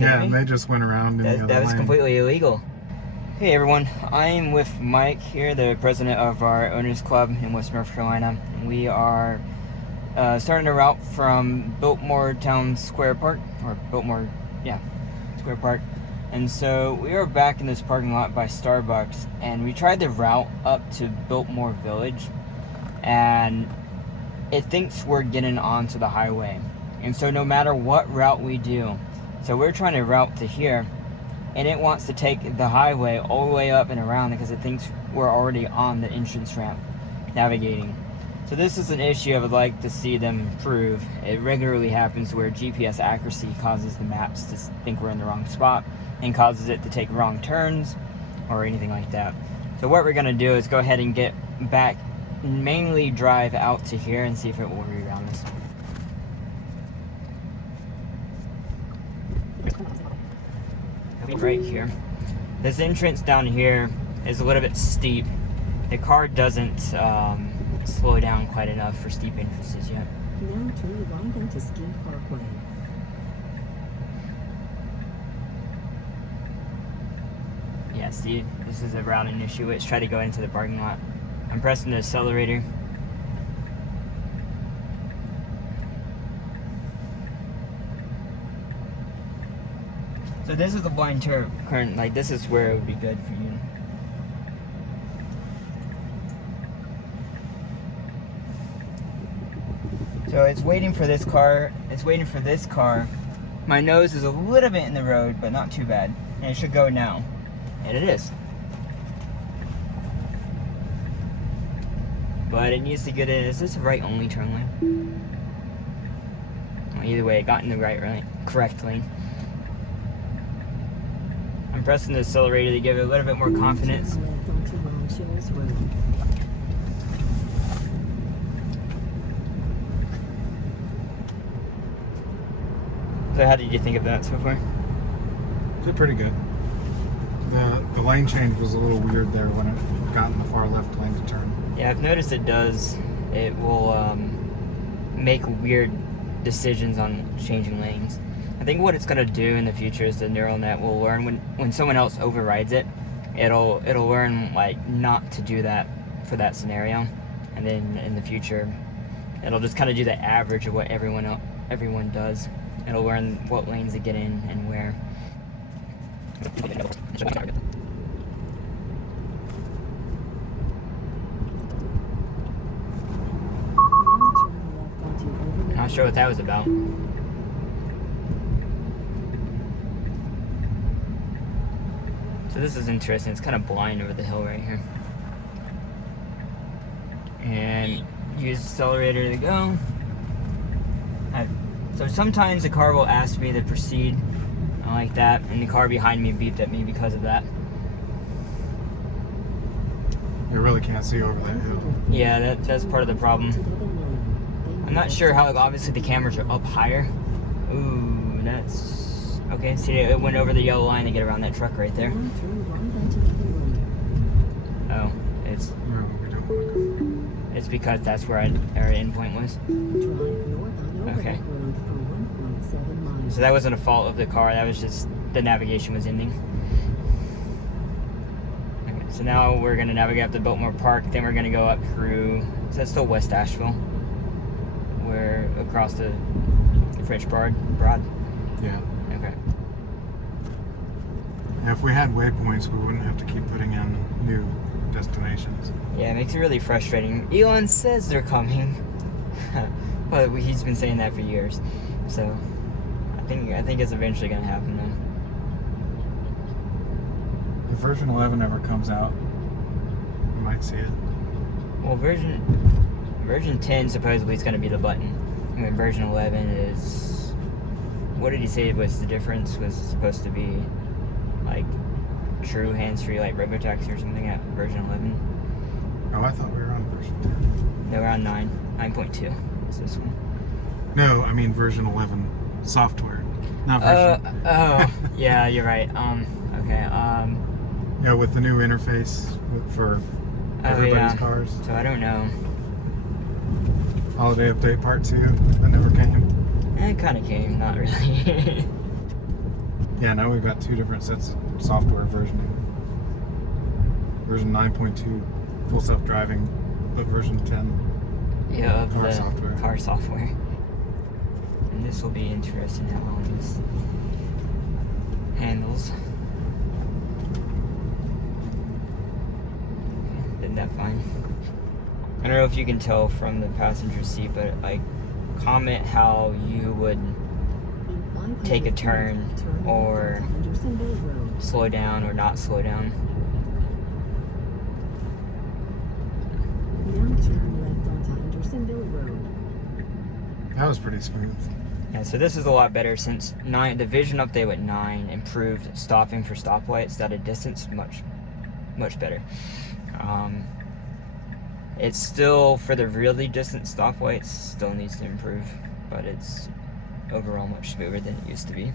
Yeah, and they just went around in the other That was lane. completely illegal. Hey everyone, I'm with Mike here, the president of our owners club in West North Carolina. We are starting a route from Biltmore Town Square Park, or Biltmore, yeah, Square Park. And so we are back in this parking lot by Starbucks, and we tried the route up to Biltmore Village, and it thinks we're getting onto the highway. And so no matter what route we do, so we're trying to route to here, and it wants to take the highway all the way up and around because it thinks we're already on the entrance ramp navigating. So this is an issue I would like to see them improve. It regularly happens where GPS accuracy causes the maps to think we're in the wrong spot and causes it to take wrong turns or anything like that. So what we're gonna do is go ahead and get back, mainly drive out to here and see if it will reroute us. Right here. This entrance down here is a little bit steep. The car doesn't slow down quite enough for steep entrances yet. Now turn right into Ski Parkway. Yeah, see, this is a routing issue. Let's try to go into the parking lot. I'm pressing the accelerator. So this is the blind current, like this is where it would be good for you. So it's waiting for this car, My nose is a little bit in the road, but not too bad. And it should go now. And it is. But it needs to get in. Is this a right only turn lane? Well, either way, it got in the correct lane. I'm pressing the accelerator to give it a little bit more confidence. So how did you think of that so far? Did pretty good. The lane change was a little weird there when it got in the far left lane to turn. Yeah, I've noticed it does. It will make weird decisions on changing lanes. I think what it's going to do in the future is the neural net will learn when someone else overrides it, it'll learn like not to do that for that scenario, and then in the future it'll just kind of do the average of what everyone does. It'll learn what lanes to get in and where. Not sure what that was about. So this is interesting. It's kind of blind over the hill right here. And use accelerator to go. So sometimes the car will ask me to proceed like that, and the car behind me beeped at me because of that. You really can't see over that hill. Yeah, that's part of the problem. I'm not sure how, obviously the cameras are up higher. Ooh, that's... Okay, see, it went over the yellow line to get around that truck right there. Oh, it's... No, we don't want to go. It's because that's where our endpoint was. Okay. So that wasn't a fault of the car, that was just the navigation was ending. Okay, so now we're going to navigate up to Biltmore Park, then we're going to go up through... Is that still West Asheville? We're across the French Broad? Yeah. Okay. Yeah, if we had waypoints, we wouldn't have to keep putting in new destinations. Yeah, it makes it really frustrating. Elon says they're coming, but he's been saying that for years. So I think it's eventually going to happen though. If version 11 ever comes out, we might see it. Well, version 10 supposedly is going to be the button. I mean, version 11 is... What did he say was the difference? Was supposed to be like true hands-free, like RoboTaxi or something at version 11. Oh, I thought we were on version 10. No, we're on 9.2. It's this one. No, I mean version 11 software, not version. Oh, yeah, you're right. Okay. Yeah, with the new interface for everybody's cars. So I don't know. Holiday update part 2 that never came. It kind of came, not really. Yeah, now we've got two different sets of software versioning. Version 9.2, full self-driving, but version 10, Yeah, of car the software. car software. And this will be interesting how all this handles. Okay, did that fine. I don't know if you can tell from the passenger seat, but like, comment how you would take a turn or slow down or not slow down. Now turn left onto Andersonville Road. That was pretty smooth. Yeah, so this is a lot better since the vision update with 9 improved stopping for stoplights at a distance much better. It's still, for the really distant stoplights, still needs to improve, but it's overall much smoother than it used to be.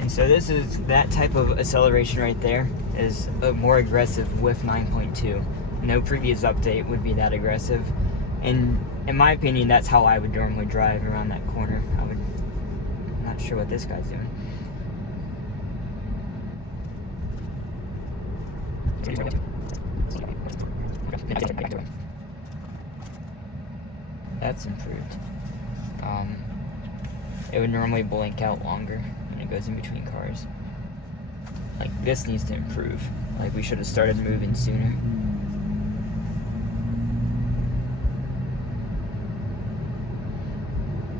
And so this is that type of acceleration right there is more aggressive with 9.2. No previous update would be that aggressive. And in my opinion, that's how I would normally drive around that corner. I'm not sure what this guy's doing. That's improved. It would normally blink out longer when it goes in between cars. Like, this needs to improve. Like, we should have started moving sooner.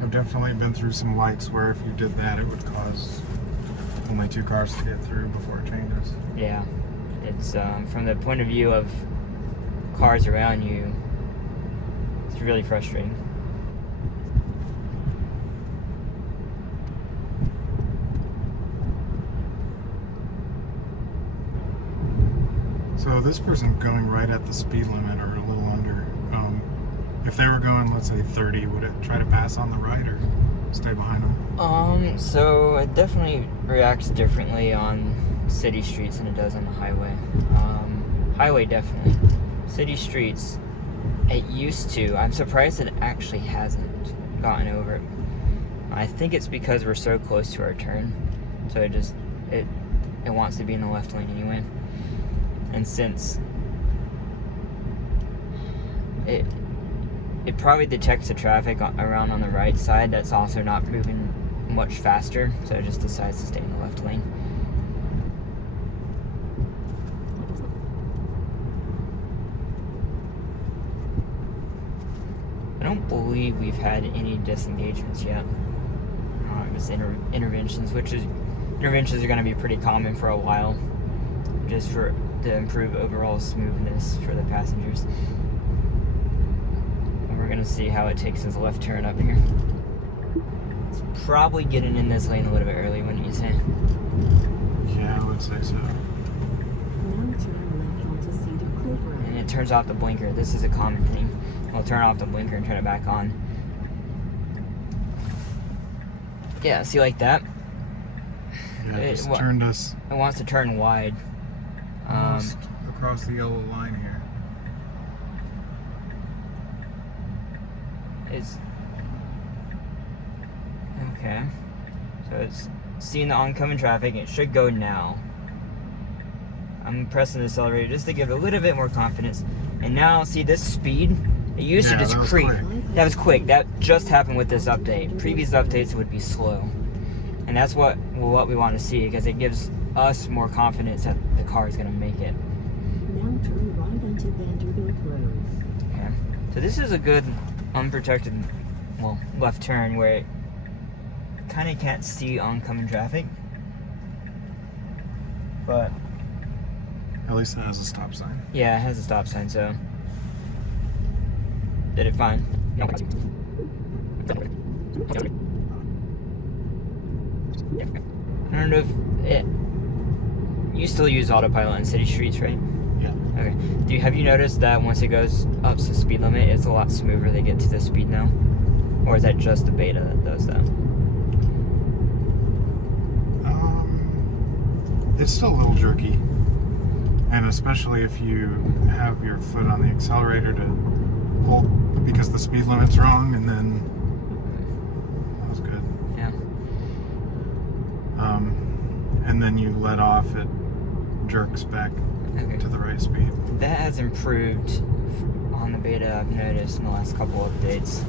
I've definitely been through some lights where if you did that, it would cause only 2 cars to get through before it changes. Yeah, it's from the point of view of cars around you, it's really frustrating. So this person going right at the speed limit or a little under, if they were going, let's say 30, would it try to pass on the right or stay behind them? So it definitely reacts differently on city streets than it does on the highway. Highway definitely. City streets, it used to. I'm surprised it actually hasn't gotten over it. I think it's because we're so close to our turn, so it wants to be in the left lane anyway. And since it probably detects the traffic around on the right side that's also not moving much faster, so it just decides to stay in the left lane. I don't believe we've had any disengagements yet. It was interventions, interventions are going to be pretty common for a while, just to improve overall smoothness for the passengers. And we're going to see how it takes his left turn up here. It's probably getting in this lane a little bit early, wouldn't you say? Yeah, I would say so. Now turn left onto Cedar Cliff Road. And it turns off the blinker. This is a common thing. We'll turn off the blinker and turn it back on. Yeah, see, like that? Yeah, it just turned us It wants to turn wide. almost across the yellow line here. It's okay. So it's seeing the oncoming traffic. It should go now. I'm pressing the accelerator just to give it a little bit more confidence. And now, see this speed? It used to just creep. That was quick. That just happened with this update. Previous updates would be slow. And that's what we want to see, because it gives us more confidence that the car is going to make it. Now turn right onto Vanderbilt Road. Okay. So this is a good unprotected, well, left turn where it kind of can't see oncoming traffic. But At least it has a stop sign. yeah, it has a stop sign, so did it fine. I don't know if it. You still use autopilot on city streets, right? Yeah. Okay. Have you noticed that once it goes up to the speed limit, it's a lot smoother they get to the speed now? Or is that just the beta that does that? It's still a little jerky. And especially if you have your foot on the accelerator to hold because the speed limit's wrong, and then that was good. Yeah. And then you let off, it jerks back Okay. to the right speed. That has improved on the beta, I've noticed in the last couple updates.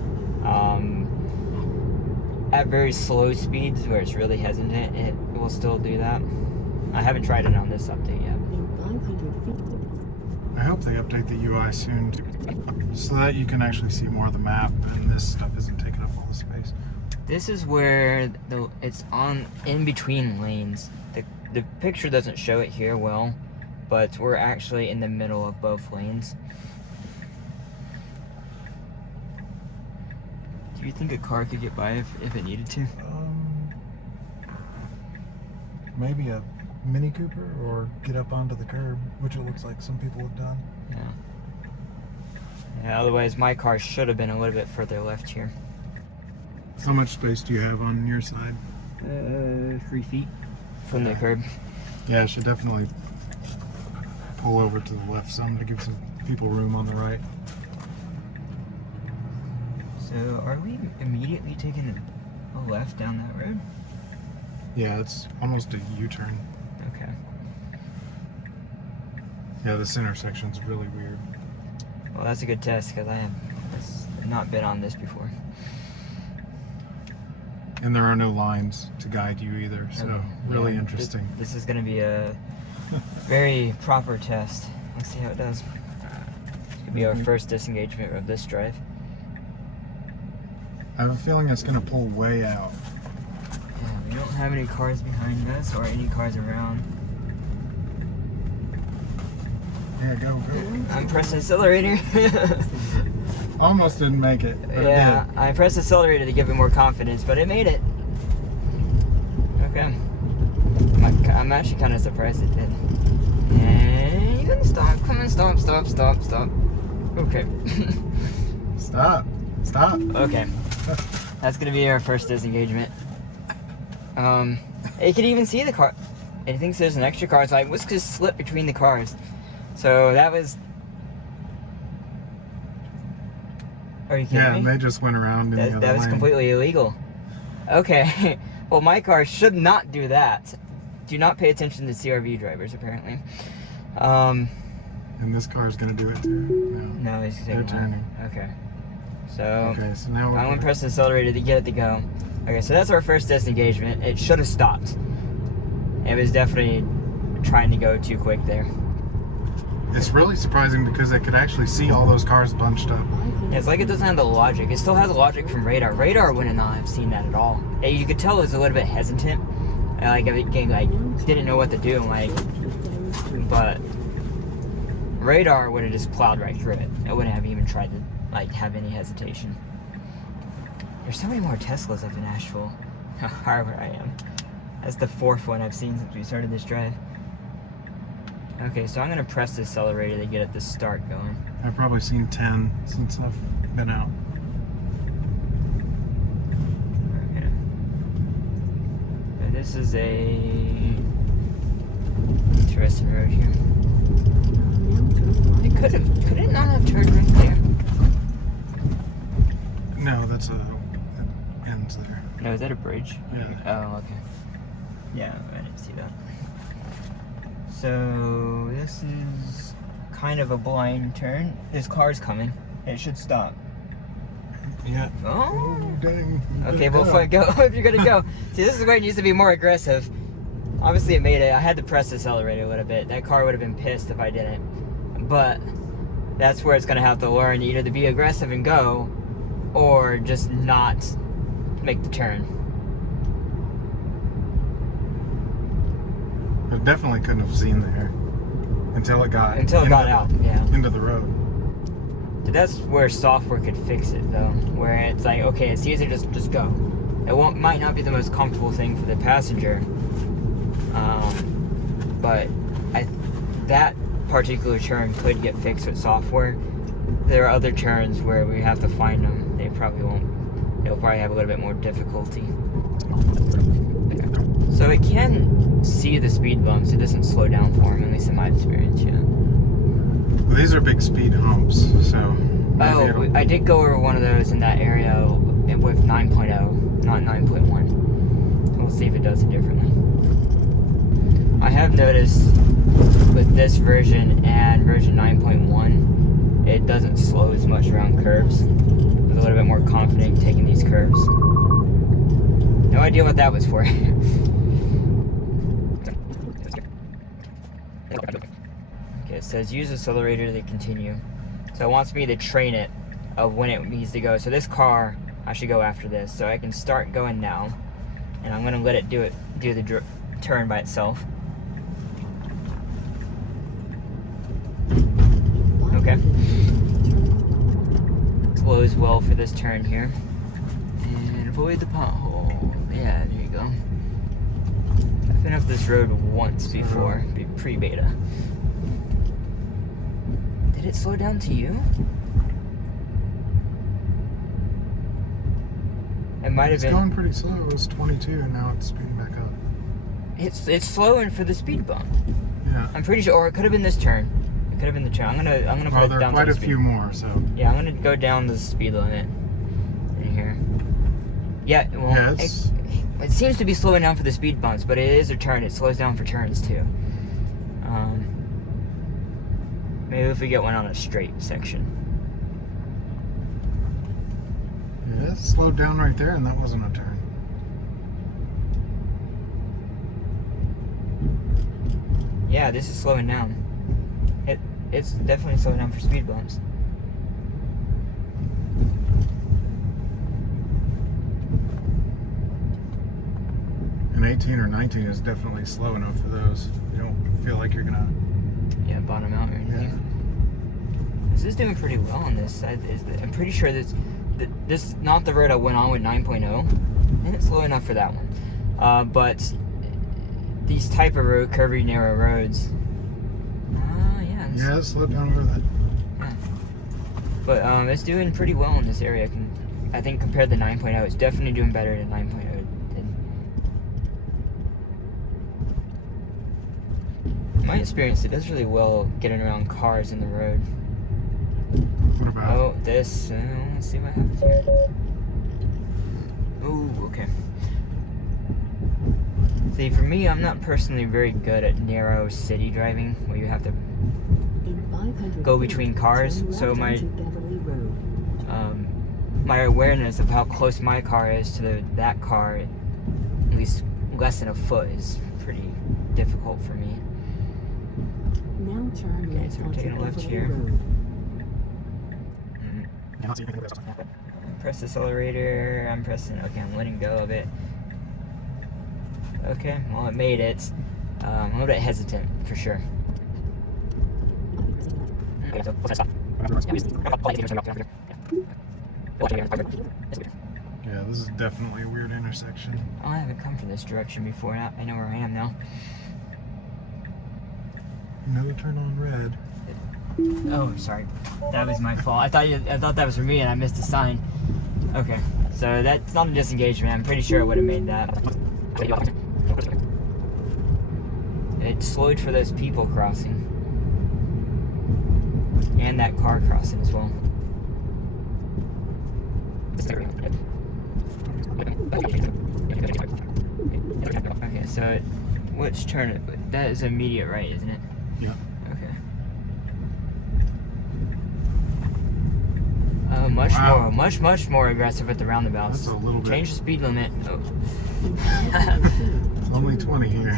At very slow speeds where it's really hesitant, it will still do that. I haven't tried it on this update yet. In 500 feet. I hope they update the UI soon so that you can actually see more of the map and this stuff isn't taking up all the space. This is where it's on in between lanes. The picture doesn't show it here well, but we're actually in the middle of both lanes. Do you think a car could get by if it needed to? Maybe a Mini Cooper or get up onto the curb, which it looks like some people have done. Yeah, otherwise my car should have been a little bit further left here. How much space do you have on your side? 3 feet from the curb. Yeah, I should definitely pull over to the left some to give some people room on the right. So are we immediately taking a left down that road? Yeah, it's almost a U-turn. Okay. Yeah, this intersection's really weird. Well, that's a good test because I have not been on this before. And there are no lines to guide you either, so Okay. really Yeah, interesting. This is going to be a very proper test. Let's see how it does. It's going to be our first disengagement of this drive. I have a feeling it's going to pull way out. Yeah, we don't have any cars behind us or any cars around. Yeah, go. I'm pressing accelerator. Almost didn't make it. But Yeah, it did. I pressed accelerator to give it more confidence, but it made it. Okay. I'm actually kind of surprised it did. And you gonna stop? Come on, stop. Okay. Stop. Okay. That's gonna be our first disengagement. It can even see the car. It thinks there's an extra car, so I was just slip between the cars. So that was. Are you kidding Yeah, me? and they just went around in the other That was lane. completely illegal. Okay. Well, my car should not do that. Do not pay attention to CRV drivers, apparently. And this car's going to do it too? No, he's They're taking turning. Okay. So, Okay, so now I'm going to press the accelerator to get it to go. Okay, so that's our first disengagement. It should have stopped. It was definitely trying to go too quick there. It's really surprising because I could actually see all those cars bunched up. Yeah, it's like it doesn't have the logic. It still has logic from radar. Radar would not have seen that at all. You could tell it was a little bit hesitant. Like didn't know what to do. But radar would have just plowed right through it. It wouldn't have even tried to have any hesitation. There's so many more Teslas up in Asheville. Where I am. That's the 4th one I've seen since we started this drive. Okay, so I'm gonna press the accelerator to get it to start going. I've probably seen 10 since I've been out. Okay. And this is a interesting road here. It could it not have turned right there? No, that's it ends there. No, is that a bridge? Yeah. Oh, okay. Yeah, I didn't see that. So this is kind of a blind turn. This car's coming. It should stop. Yeah. Oh. Dang. Okay, well, go if you're gonna go. See, this is where it needs to be more aggressive. Obviously, it made it. I had to press the accelerator a little bit. That car would have been pissed if I didn't. But that's where it's gonna have to learn either to be aggressive and go, or just not make the turn. I definitely couldn't have seen there until it got out. Yeah. into the road. So that's where software could fix it, though. Where it's like, okay, it's easier to just go. It might not be the most comfortable thing for the passenger, but that particular turn could get fixed with software. There are other turns where we have to find them. They probably won't. They'll probably have a little bit more difficulty. Okay. So it can see the speed bumps. It doesn't slow down for him, at least in my experience, yeah. Well, these are big speed humps, so... Oh, I did go over one of those in that area with 9.0, not 9.1. We'll see if it does it differently. I have noticed with this version and version 9.1, it doesn't slow as much around curves. It's a little bit more confident taking these curves. No idea what that was for. Okay, it says use accelerator to continue. So it wants me to train it of when it needs to go. So this car, I should go after this. So I can start going now, and I'm going to let it do the turn by itself. Okay. Slows well for this turn here. And avoid the pothole. Yeah, there you go. I've been up this road once before, pre-beta. Did it slow down to you? It might have been. It's going pretty slow. It was 22, and now it's speeding back up. It's slowing for the speed bump. Yeah. I'm pretty sure, or it could have been this turn. It could have been the turn. I'm gonna put it there are down quite to a the speed. few more, so... Yeah, I'm gonna go down the speed limit in here. Yeah, well, Yeah, it seems to be slowing down for the speed bumps, but it is a turn. It slows down for turns too. Maybe if we get one on a straight section. Yeah, it slowed down right there, and that wasn't a turn. Yeah, this is slowing down. It's definitely slowing down for speed bumps. And 18 or 19 is definitely slow enough for those. You don't feel like you're gonna... Yeah, bottom out or anything. Yeah. This is doing pretty well on this side. I'm pretty sure this is not the road I went on with 9.0, and it's slow enough for that one. But these type of curvy, narrow roads. Yeah, it slowed down over that. Yeah. But it's doing pretty well in this area. I think compared to 9.0, it's definitely doing better than 9.0 did. In my experience, it does really well getting around cars in the road. What about... Oh, this. Let's see what happens here. Oh, okay. See, for me, I'm not personally very good at narrow city driving, where you have to go between cars. So my awareness of how close my car is to that car, at least less than a foot, is pretty difficult for me. Now turn Okay, left so we're onto taking a left Beverly here. Road. Press accelerator. I'm pressing. Okay, I'm letting go of it. Okay, well, it made it. I'm a little bit hesitant for sure. Yeah, this is definitely a weird intersection. Oh, I haven't come from this direction before. I know where I am now. Another turn on red. Oh, sorry. That was my fault. I thought that was for me, and I missed a sign. Okay, so that's not a disengagement. I'm pretty sure it would have made that. It slowed for those people crossing. And that car crossing as well. Okay, so which turn? That is immediate right, isn't it? Yeah. Okay. Much more aggressive at the roundabouts. That's a little bit. Change the speed limit. Oh. It's only 20 here.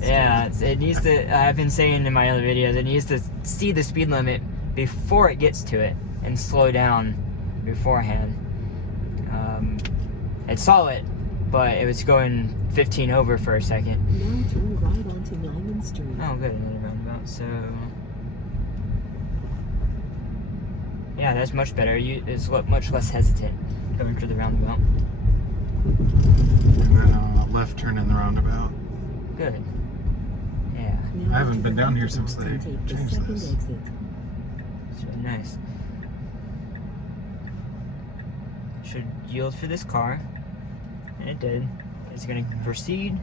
Yeah, it needs to. I've been saying in my other videos, it needs to see the speed limit before it gets to it and slow down beforehand. It saw it, but it was going 15 over for a second. Now turn right onto Lyman Street. Oh, good, another roundabout. So, yeah, that's much better. It's much less hesitant going through the roundabout. And then left turn in the roundabout. Good. Yeah, Now I haven't been onto down here since roundabouts they and take the changed second this. exit. it's really nice. Should yield for this car, and it did. It's gonna proceed.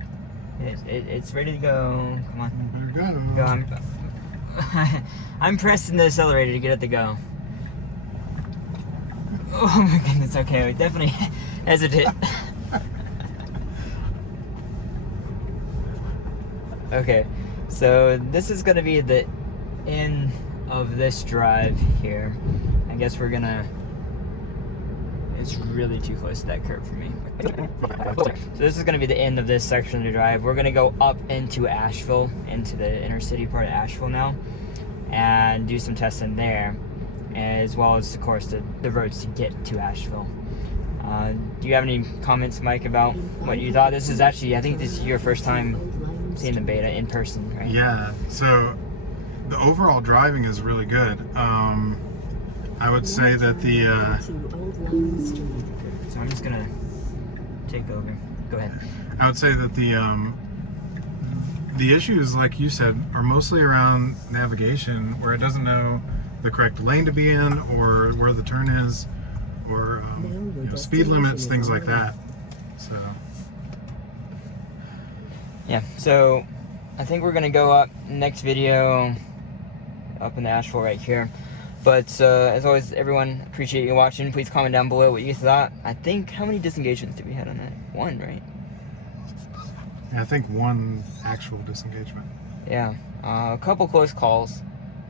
It's ready to go. Come on. Better go. Go. I'm pressing the accelerator to get it to go. Oh my goodness, okay, we definitely hesitate. Okay, so this is gonna be the end of this drive here. I guess we're gonna... It's really too close to that curve for me. So this is gonna be the end of this section of the drive. We're gonna go up into Asheville, into the inner city part of Asheville now, and do some testing there, as well as, of course, the roads to get to Asheville. Do you have any comments, Mike, about what you thought? This is actually, I think this is your first time seeing the beta in person, right? Yeah, so the overall driving is really good. I would say that the... So I'm just gonna take over. Go ahead. I would say that the issues, like you said, are mostly around navigation, where it doesn't know the correct lane to be in, or where the turn is, or speed limits, things like that. So yeah, so I think we're gonna go up next video up in the Asheville right here. But as always, everyone, appreciate you watching. Please comment down below what you thought. I think, how many disengagements did we have on that? One, right? I think one actual disengagement. Yeah, a couple close calls,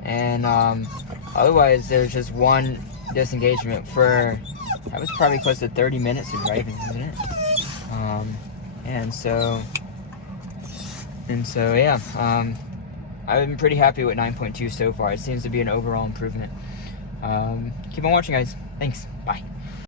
and otherwise there's just one disengagement for, that was probably close to 30 minutes of driving, wasn't it? And so yeah, I've been pretty happy with 9.2 so far. It seems to be an overall improvement. Keep on watching, guys. Thanks. Bye.